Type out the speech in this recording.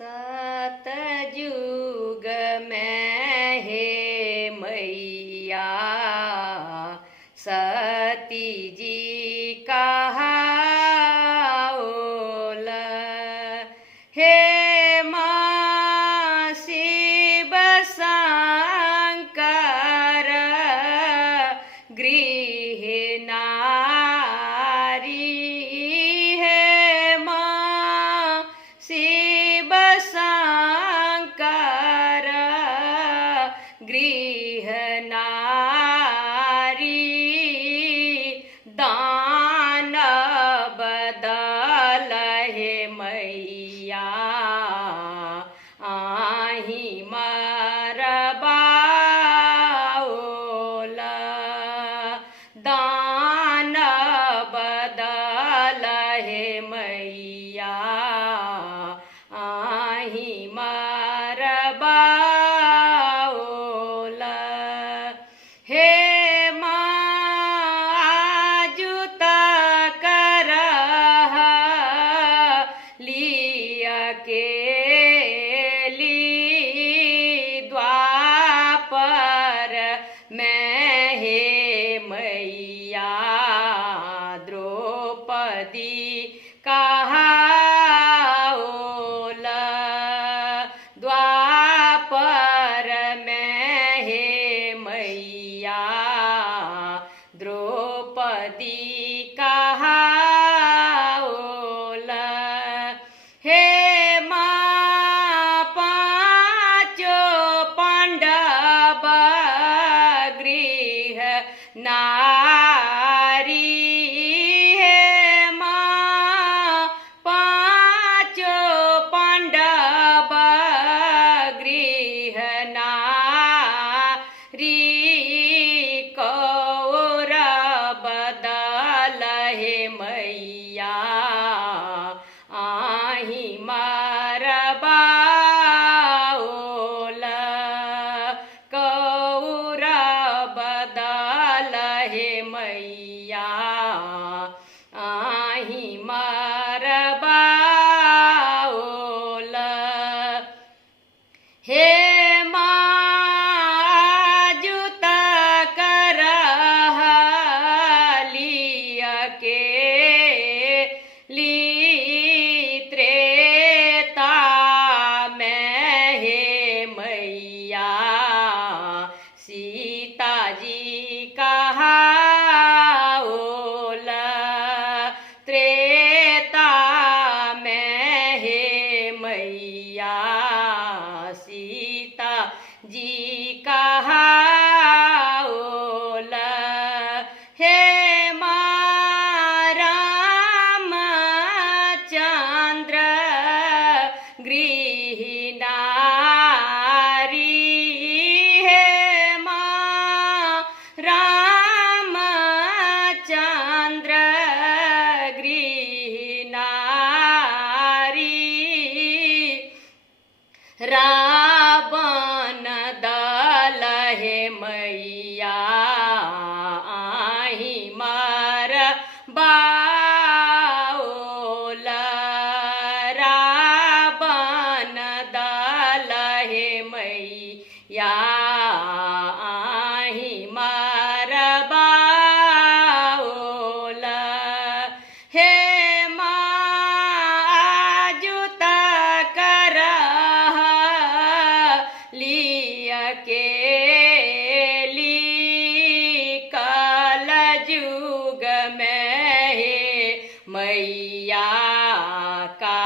सतयुग में हे मैया सती जी कहाओल। हे माँ शिव शंकर गृह नारी। हे माँ शिव शंकर गृह नारी। दान बदल हे मैया आही मरबाओल। दान बदल हे मैया आही मरबाओल। हे द्वापर में हे मैया द्रौपदी कहाओल। द्वापर में हे मैया द्रौपदी कहाओल। हे नारी। हे माँ पाँचों पांडव गृह नारी। कौरव दल हे मैया आही मरबाओल। कौरव दल हे मैया आही मरबाओल। हे जुत करहलिया के ली त्रेता में हे मैया सीता जी कहाओल। त्रेता में हे मैया सीता जी कहाओल। हे रामचंद्र गृह नारी। हे रामचंद्र गृह नारी। रावण दल हे मैया आही मरबाओल। रावण दल हे मैया आही मरबाओल। हे जुत करहलिया के ली कलयुग में हे मैया का